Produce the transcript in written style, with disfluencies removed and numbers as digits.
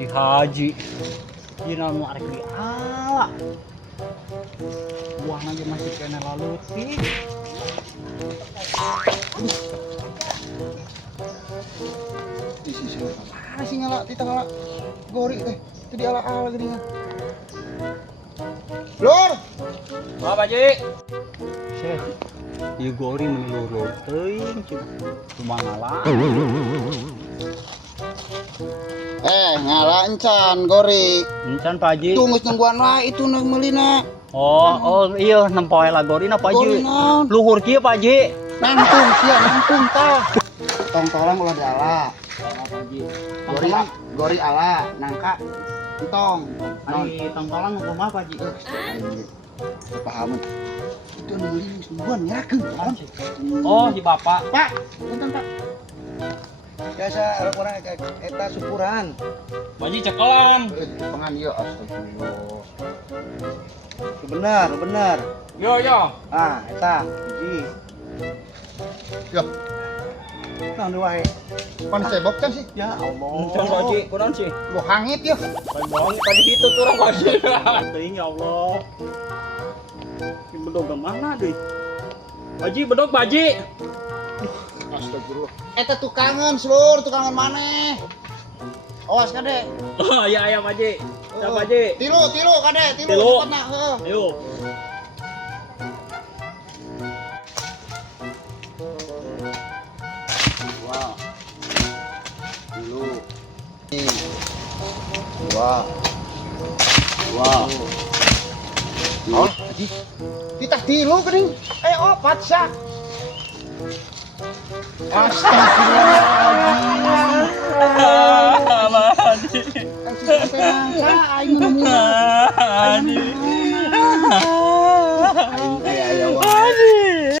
Si Haji. Dia mau arek di ala. Buang aja masih kena lalu sih. Isi mana sih nyala di tengah gori teh. Itu di ala-ala gini. Lur. Apa Pak Ji? Syekh. Ieu gori menurut teuing cuma ngalah. Ngalah encan gori. Encan Pak Ji. Tunggu nungguan wae itu nak melina. Oh iya nempoe lah gorina Pak Ji. Gori naon? Luhur kieu Pak Ji. Nangtung sia nangtung tah. Tong-tolong ulah diala. Pak Ji. Gori ala nangka entong. Ari tongtolang kumaha Pak Ji? Paham. Itu neuli nungguan nyerakeun. Oh, si Bapak. Pak, punten Pak. Biasa orang eta syukuran. Pak Ji cekelan. Pengan ieu astagfirullah. Bener. Yo. Ah, eta hiji. Yo. Nang deui wae. Pan cebok can sih? Ya Allah. Encan Pak Ji, kunaon sih? Lu hangit ya. Bang tadi itu turun Pak Ji. Teuing ya Allah. Ini bedog mana deui? Pak Ji, bedog Pak Ji. Astagfirullah. Eta tukangan seluruh tukangan maneh. Awas kade. Oh iya Pak Ji. Siap Pak Ji. Tilu kade, Tilu. cepetna, heeh. Ayo. Wah. Tilu. Wah. Oh, Haji. Kita tilu geuning. Opat sak. Astagfirullahaladzim. Haji.